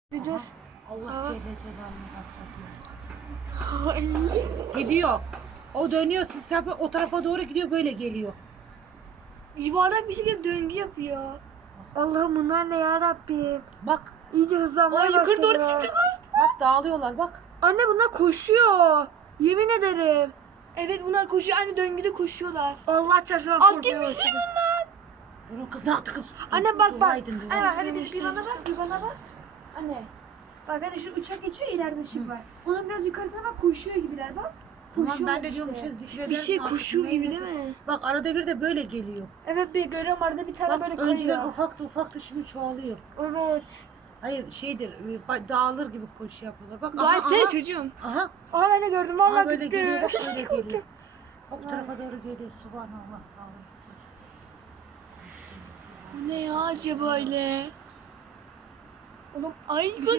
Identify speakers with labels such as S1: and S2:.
S1: Bir dur.
S2: Allah
S1: Aa.
S2: Celle Celaluhu'nun gidiyor. O dönüyor, siz tabi o tarafa doğru gidiyor, böyle geliyor.
S1: Yuvarlak bir şekilde döngü yapıyor. Allah'ım bunlar ne ya Rabbim.
S2: Bak,
S1: İyice hızlanmaya başladı.
S3: Yukarı doğru çıktık.
S2: bak dağılıyorlar bak.
S1: Anne bunlar koşuyor. Yemin ederim. Evet bunlar koşuyor. Aynı döngüde koşuyorlar. Allah çarpsın.
S3: Alt gibi bir şey bunlar.
S2: Durun kız, ne yaptı kız?
S1: Anne bak bak.
S2: Duraydın,
S1: Anne
S2: duraydın.
S1: bak hadi bir bana bak. Bir bana bak. Anne. Bak hani şu uçak geçiyor ileride ışık var. Onun biraz yukarısına bak koşuyor gibiler bak.
S2: Tamam,
S1: Koşuyorlar
S2: ben de diyorum
S1: işte.
S2: zikreden
S3: Bir şey
S2: artık
S3: koşuyor gibi
S2: neyse.
S3: değil mi?
S2: Bak arada bir de böyle geliyor.
S1: Evet bir görüyorum arada bir tane
S2: Bak
S1: böyle
S2: önceden
S1: kayıyor.
S2: ufaktı ufaktı, şimdi çoğalıyor.
S1: Evet.
S2: Hayır şeydir, dağılır gibi koşu yapıyorlar. Bak
S3: Vay
S2: aha,
S3: sen
S2: aha,
S3: çocuğum.
S2: aha.
S1: Aa ben de gördüm
S2: Aha,
S1: valla
S2: böyle
S1: gitti.
S2: geliyor, bak böyle geliyor. Bak bu tarafa doğru geliyor, subhanallah.
S3: Bu ne ya acaba öyle?
S1: Oğlum
S3: Ay